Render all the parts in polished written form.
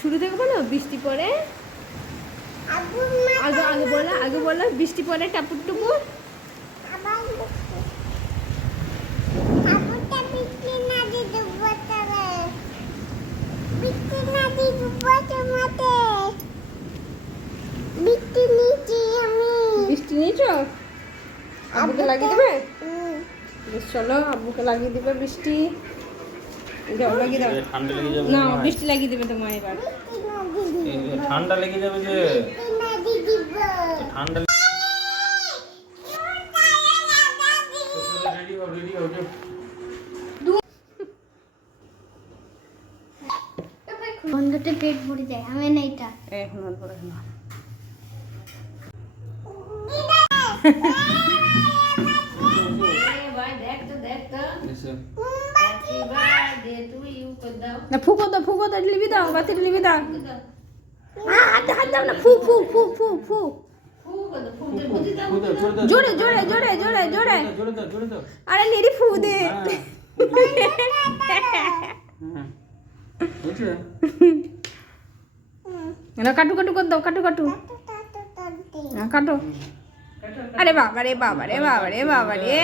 শুরু থেকে বলো বৃষ্টি পড়ে আগে বলো বৃষ্টি পড়ে টাপুর টুপুর। বৃষ্টি নিয়েছো? আব্বুকে লাগিয়ে দেবে? চলো আব্বুকে লাগিয়ে দেবে বৃষ্টি। যাও লাগিয়ে দাও। ঠান্ডা লেগে যাবে না বৃষ্টি লাগিয়ে দেবে তোমার এবার। ঠান্ডা লেগে যাবে যে ঠান্ডা রেডি হও বন্ধুতে পেট ভরে যায় আমি না এটা এখন অল্প রাখো না। না ফুকো দাও লিবি দাও বাতির লিবি দাও। হাত দাও না ফু ফু ফু ফু ফু জোরে জোরে জোরে জোরে জোরে আরে নিরি ফু দে। না কাটু কাটু করে দাও কাটু কাটু কাটো। আরে বাবা রে বাবা রে বাবা রে বাবা রে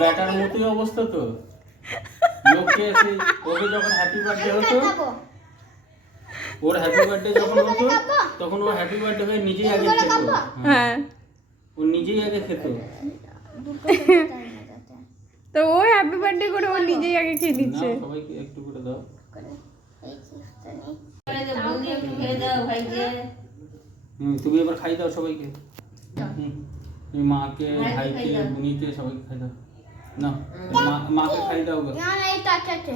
ব্যাটার মতোই অবস্থা তো। লোকে এসে ওকে যখন হ্যাপি বার্থডে হতো ওর হ্যাপি বার্থডে যখন হতো তখন ও হ্যাপি বার্থডে হয়ে নিজেই আগে খেত। হ্যাঁ ও নিজেই আগে খেত। তো ও হ্যাপি বার্থডে করে ও নিজেই আগে খেয়ে দিচ্ছে। সবাইকে একটু করে দাও। তুমি এবার খাই দাও সবাইকে। তুমি মাকে ভাইকে বুনিকে সবাইকে খাই দাও। না মাকে খাই দাও গো। না না এটা আছে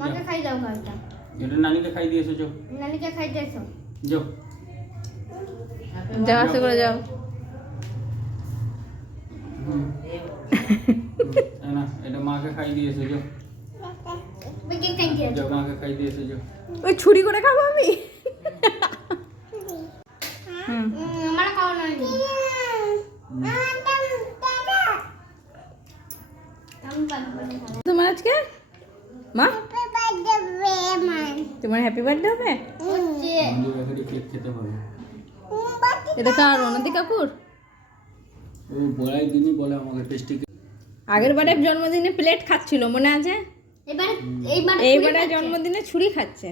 মাকে খাই দাও গালটা। এটা নানিকে খাই দিয়েছো যাও। নানিকে খাই দিয়েছো যাও যাও আস্তে করে যাও। না এটা মাকে খাই দিয়েছো যাও। বেগে থ্যাংক ইউ যাও মাকে খাই দিয়েছো যাও। ওই ছুরি করে খাবো আমি। আমার খাওয়া নাই তোমার আজকে মা তোমার হ্যাপি বার্থডে হবে? বন্ধু এখানে কেক খেতে হবে। এটা কার অনতি কাকুর? ও বলাই দিনই বলে আমাকে টেস্টি। আগের বারে জন্মদিনে প্লেট খাচ্ছিল মনে আছে? এইবারে জন্মদিনে ছুরি খাচ্ছে।